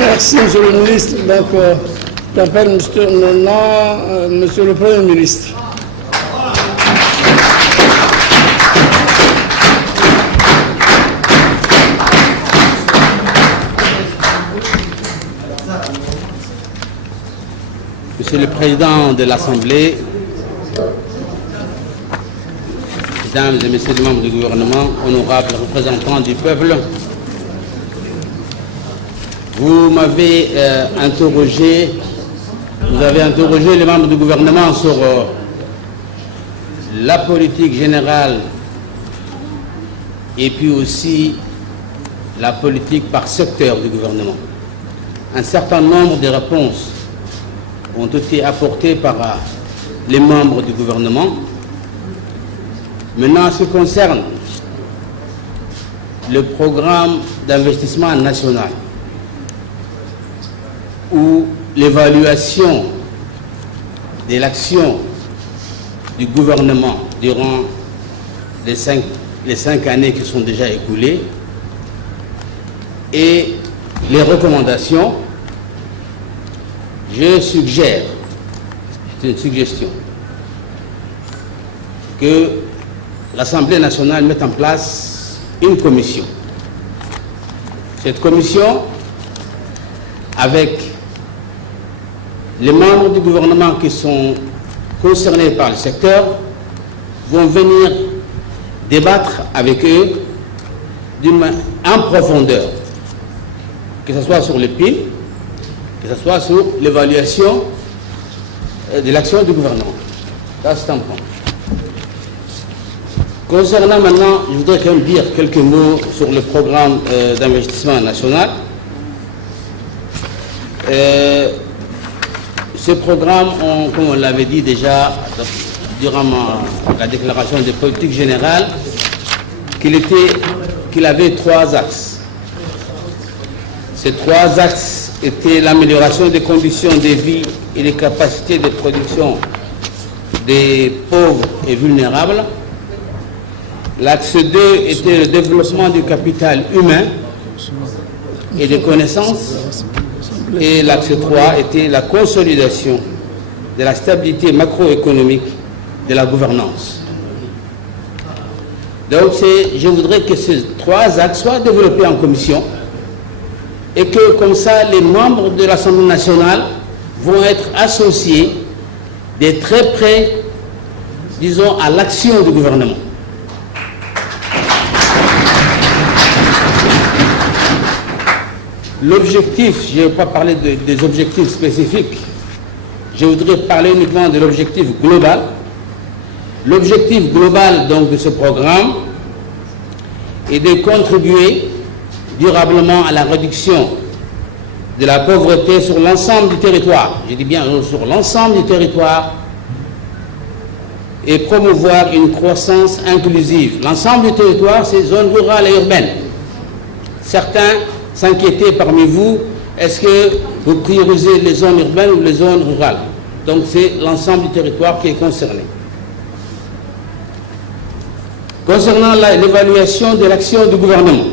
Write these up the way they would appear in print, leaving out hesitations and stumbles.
Merci, Monsieur le ministre. Donc, j'appelle maintenant Monsieur le Premier ministre. Monsieur le Président de l'Assemblée, Mesdames et Messieurs les membres du gouvernement, honorables représentants du peuple, vous m'avez interrogé, vous avez interrogé les membres du gouvernement sur la politique générale et puis aussi la politique par secteur du gouvernement. Un certain nombre de réponses ont été apportées par les membres du gouvernement. Maintenant, en ce qui concerne le programme d'investissement national, ou l'évaluation de l'action du gouvernement durant les cinq années qui sont déjà écoulées et les recommandations, je suggère, c'est une suggestion, que l'Assemblée nationale mette en place une commission. Cette commission, avec les membres du gouvernement qui sont concernés par le secteur, vont venir débattre avec eux en profondeur, que ce soit sur le PIB, que ce soit sur l'évaluation de l'action du gouvernement. Ça, c'est un point. Concernant maintenant, je voudrais quand même dire quelques mots sur le programme d'investissement national. Ce programme, comme on l'avait dit déjà durant la déclaration de politique générale, qu'il avait trois axes. Ces trois axes étaient l'amélioration des conditions de vie et des capacités de production des pauvres et vulnérables. L'axe 2 était le développement du capital humain et des connaissances. Et l'axe 3 était la consolidation de la stabilité macroéconomique de la gouvernance. Donc je voudrais que ces trois axes soient développés en commission et que comme ça les membres de l'Assemblée nationale vont être associés de très près, disons, à l'action du gouvernement. L'objectif, je ne vais pas parler des objectifs spécifiques, je voudrais parler uniquement de l'objectif global. L'objectif global donc de ce programme est de contribuer durablement à la réduction de la pauvreté sur l'ensemble du territoire, je dis bien sur l'ensemble du territoire, et promouvoir une croissance inclusive. L'ensemble du territoire, c'est zones rurales et urbaines. Certains s'inquiéter parmi vous, est-ce que vous priorisez les zones urbaines ou les zones rurales? Donc c'est l'ensemble du territoire qui est concerné. Concernant l'évaluation de l'action du gouvernement,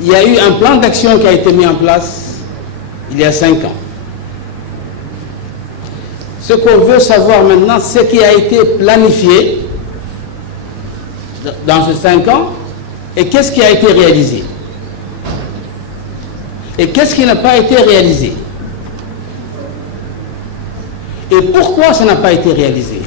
il y a eu un plan d'action qui a été mis en place il y a 5 ans. Ce qu'on veut savoir maintenant, c'est ce qui a été planifié dans ces 5 ans. Et qu'est-ce qui a été réalisé? Et qu'est-ce qui n'a pas été réalisé? Et pourquoi ça n'a pas été réalisé?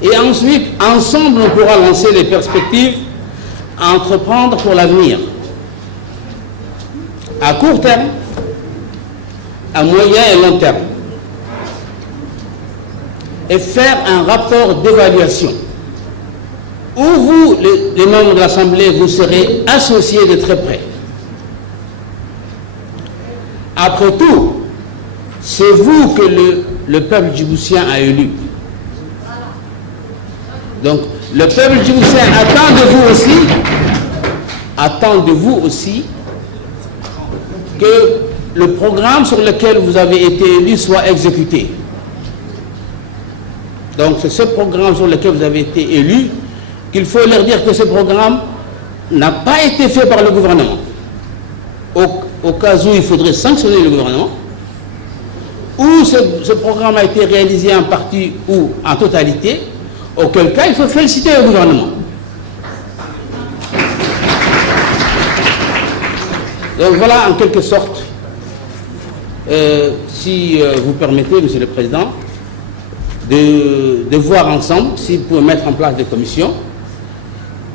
Et ensuite, ensemble, on pourra lancer les perspectives à entreprendre pour l'avenir. À court terme, à moyen et long terme. Et faire un rapport d'évaluation où vous, les membres de l'Assemblée, vous serez associés de très près. Après tout, c'est vous que le peuple djiboutien a élu. Donc, le peuple djiboutien attend de vous aussi que le programme sur lequel vous avez été élu soit exécuté. Donc c'est ce programme sur lequel vous avez été élu qu'il faut leur dire que ce programme n'a pas été fait par le gouvernement. Au cas où il faudrait sanctionner le gouvernement, ou ce programme a été réalisé en partie ou en totalité, auquel cas il faut féliciter le gouvernement. Donc voilà en quelque sorte, si vous permettez, Monsieur le Président, de voir ensemble si vous pouvez mettre en place des commissions.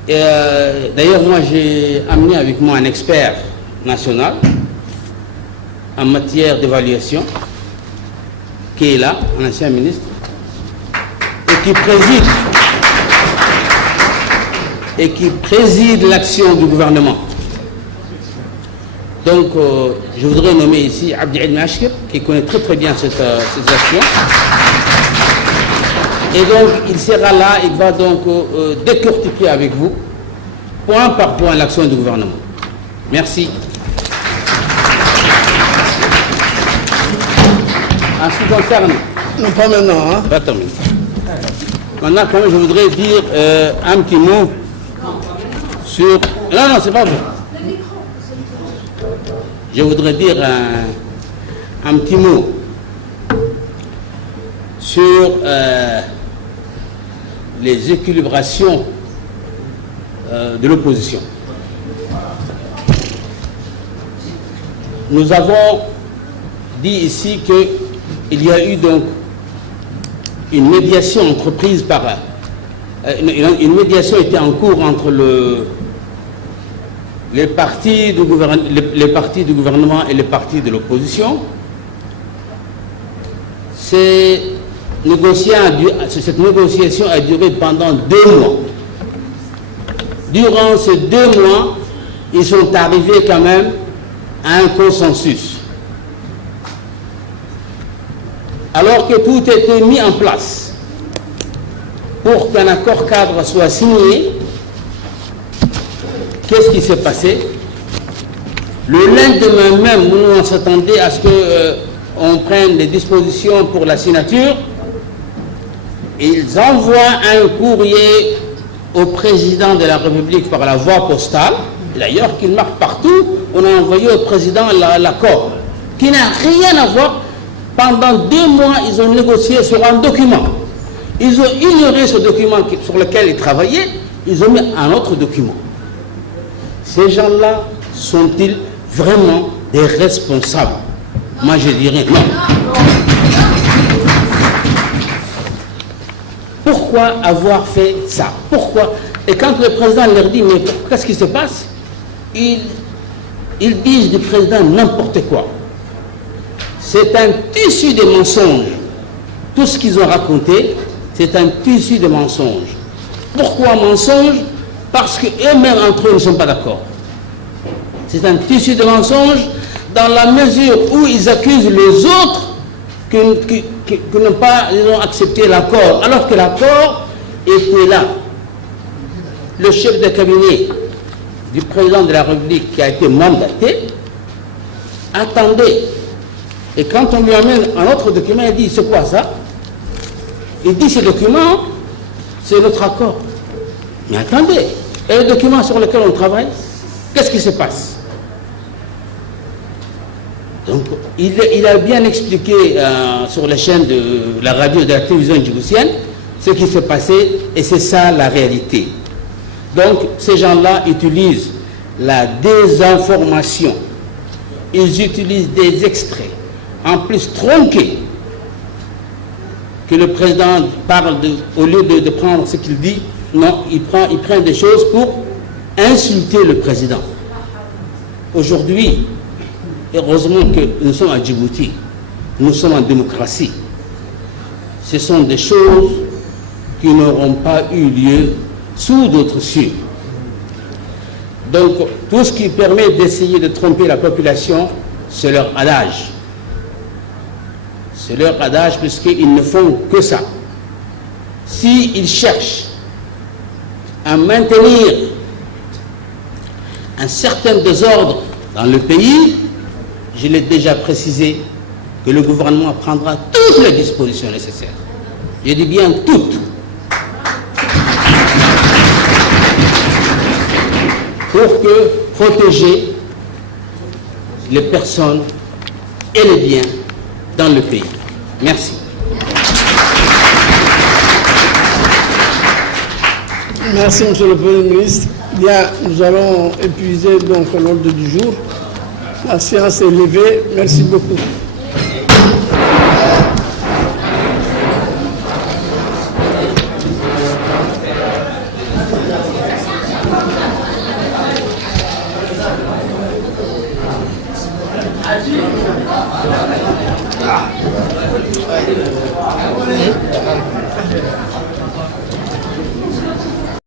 D'ailleurs, moi j'ai amené avec moi un expert national en matière d'évaluation, qui est là, un ancien ministre, et qui préside l'action du gouvernement. Donc, je voudrais nommer ici Abdi El Mashkir, qui connaît très très bien cette action. Et donc, il sera là, il va donc décortiquer avec vous, point par point, l'action du gouvernement. Merci. En ce qui concerne... Non, pas maintenant, hein. Pas terminé. Maintenant, quand même, je voudrais dire un petit mot sur... Non, c'est pas vrai. Je voudrais dire un petit mot sur les équilibrations de l'opposition. Nous avons dit ici qu'il y a eu donc une médiation entreprise par... une médiation était en cours entre les partis du gouvernement et les partis de l'opposition. Cette négociation a duré pendant 2 mois. Durant ces 2 mois, ils sont arrivés quand même à un consensus. Alors que tout était mis en place pour qu'un accord cadre soit signé, qu'est-ce qui s'est passé? Le lendemain même, nous on s'attendait à ce qu'on prenne des dispositions pour la signature. Ils envoient un courrier au président de la République par la voie postale, d'ailleurs qu'il marque partout. On a envoyé au président l'accord, qui n'a rien à voir. Pendant 2 mois, ils ont négocié sur un document. Ils ont ignoré ce document sur lequel ils travaillaient, ils ont mis un autre document. Ces gens-là sont-ils vraiment des responsables? Moi, je dirais non. Pourquoi avoir fait ça? Pourquoi? Et quand le président leur dit, mais qu'est-ce qui se passe? Ils disent du président n'importe quoi. C'est un tissu de mensonges. Tout ce qu'ils ont raconté, c'est un tissu de mensonges. Pourquoi mensonges? Parce qu'eux-mêmes entre eux ne sont pas d'accord. C'est un tissu de mensonges dans la mesure où ils accusent les autres qui n'ont pas accepté l'accord, alors que l'accord était là. Le chef de cabinet du président de la République qui a été mandaté attendait. Et quand on lui amène un autre document, il dit, c'est quoi ça? Il dit, ce document, c'est notre accord. Mais attendez, et le document sur lequel on travaille, qu'est-ce qui se passe? Donc, il a bien expliqué sur les chaînes de la radio et de la télévision djiboutienne ce qui s'est passé, et c'est ça la réalité. Donc, ces gens-là utilisent la désinformation. Ils utilisent des extraits, en plus tronqués, que le président parle au lieu de prendre ce qu'il dit, non, il prend des choses pour insulter le président. Aujourd'hui, heureusement que nous sommes à Djibouti, nous sommes en démocratie. Ce sont des choses qui n'auront pas eu lieu sous d'autres cieux. Donc, tout ce qui permet d'essayer de tromper la population, c'est leur adage. C'est leur adage puisqu'ils ne font que ça. S'ils cherchent à maintenir un certain désordre dans le pays, je l'ai déjà précisé que le gouvernement prendra toutes les dispositions nécessaires. Je dis bien toutes. pour protéger les personnes et les biens dans le pays. Merci. Merci, Monsieur le Premier ministre. Bien, nous allons épuiser donc l'ordre du jour. La séance est levée. Merci beaucoup.